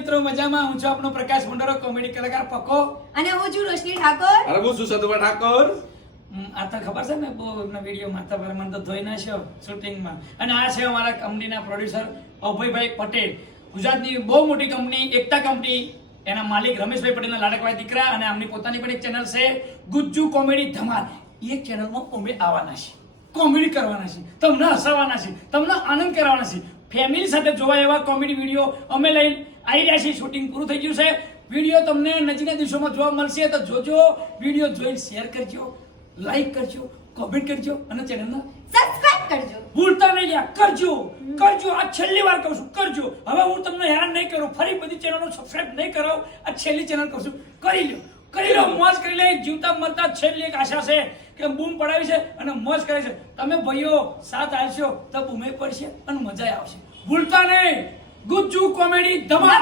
મિત્રો મજામાં હું છું આપનો પ્રકાશ મંડોરો કોમેડી કલાકાર પકો અને હું છું રોશની ઠાકોર અરે હું છું સદુભા ઠાકોર આ તો ખબર છે ને બહુ વિડીયોમાં તો મને તો ધોઈ નાખ્યો શૂટિંગમાં અને આ છે અમારા કંપનીના પ્રોડ્યુસર અભયભાઈ પટેલ ગુજરાતની બહુ મોટી કંપની એકતા કંપની એના માલિક રમેશભાઈ પટેલના લાડકવાય દીકરા અને આમની પોતાની પણ એક ચેનલ છે ગુજ્જુ કોમેડી ધમાલ એ ચેનલમાં અમે આવવાના છે કોમેડી કરવાના છે તમને હસાવવાના છે તમને આનંદ કરાવવાના છે ફેમિલી સાથે જોવા એવા કોમેડી વિડીયો અમે લઈને આવી રહ્યા છીએ શૂટિંગ પૂરું થઈ ગયું છે વિડીયો તમને નજીકના દિવસોમાં જોવા મળશે તો જોજો વિડીયો જોઈને શેર કરજો લાઈક કરજો કોમેન્ટ કરજો અને ચેનલને સબસ્ક્રાઇબ કરજો ભૂલતા નહીં લ્યા કરજો આ છેલ્લી વાર કહું છું કરજો હવે હું તમને હેરાન નહીં કરું ફરી બધી ચેનલો સબસ્ક્રાઇબ નહીં કરો આ છેલ્લી ચેનલ કહું છું કરી લો મોજ કરી લે જીવતા મરતા છેલ્લી એક આશા છે કે બૂમ પડાવી છે અને મોજ કરે છે તમે ભાઈઓ સાથ આવશો તો બૂમે પડશે અને મજા આવશે ભૂલતા નહીં ગુજ્જુ કોમેડી ધમાલ